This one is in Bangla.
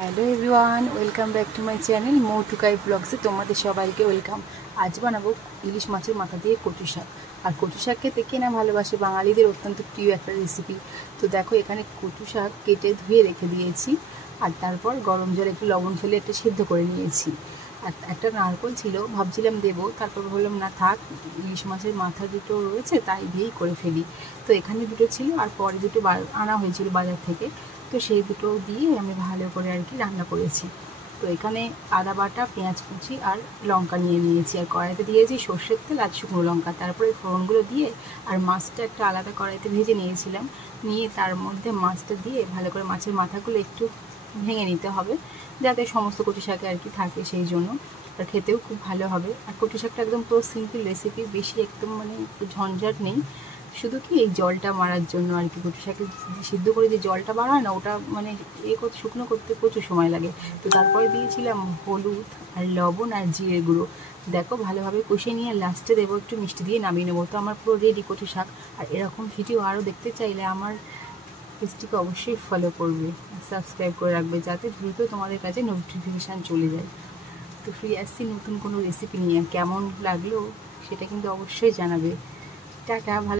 Hello everyone, welcome back to my channel মৌটুকাই ব্লগসে তোমাদের সবাইকে ওয়েলকাম। আজ বানাবো ইলিশ মাছের মাথা দিয়ে কচু শাক। আর কচু শাক খেতে কে না ভালোবাসে, বাঙালিদের অত্যন্ত প্রিয় একটা রেসিপি। তো দেখো, এখানে কচু শাক কেটে ধুয়ে রেখে দিয়েছি, আর তারপর গরম জলে একটু লবণ ফেলে একটা সিদ্ধ করে নিয়েছি। আর একটা নারকেল ছিল, ভাবছিলাম দেবো, তারপর বললাম না থাক, ইলিশ মাছের মাথা দুটো রয়েছে তাই দিয়েই করে ফেলি। তো এখানে দুটো ছিল, আর পরে দুটো আনা হয়েছিল বাজার থেকে, তো সেই দুটো দিয়ে আমি ভালো করে আর কি রান্না করেছি। তো এখানে আদা বাটা, পেঁয়াজ কুচি আর লঙ্কা নিয়ে নিয়েছি, আর কড়াইতে দিয়েছি সর্ষের তেল আর শুকনো লঙ্কা। তারপরে ফোড়নগুলো দিয়ে আর মাছটা একটা আলাদা কড়াইতে ভেজে নিয়েছিলাম, নিয়ে তার মধ্যে মাছটা দিয়ে ভালো করে মাছের মাথাগুলো একটু ভেঙে নিতে হবে, যাতে সমস্ত কচু শাকে আর কি থাকে, সেই জন্য। আর খেতেও খুব ভালো হবে। আর কচু শাকটা একদম পুরো সিম্পল রেসিপি, বেশি একদম মানে ঝঞ্ঝাট নেই, শুধু কি এই জলটা মারার জন্য আর কি। কচু শাকে সিদ্ধ করে যে জলটা বার হয় না, ওটা মানে করতে শুকনো করতে প্রচুর সময় লাগে। তো তারপরে দিয়েছিলাম হলুদ আর লবণ আর জিরে গুঁড়ো। দেখো, ভালোভাবে কষে নিয়ে লাস্টে দেবো একটু মিষ্টি দিয়ে নামিয়ে নেবো। তো আমার পুরো রেডি কচু শাক। আর এরকম ভিডিও আরও দেখতে চাইলে আমার পেজটিকে অবশ্যই ফলো করবে আর সাবস্ক্রাইব করে রাখবে, যাতে দ্রুত তোমাদের কাছে নোটিফিকেশান চলে যায়। তো ফ্রি আসছি নতুন কোনো রেসিপি নিয়ে, কেমন লাগলো সেটা কিন্তু অবশ্যই জানাবে। টাটা, ভালো।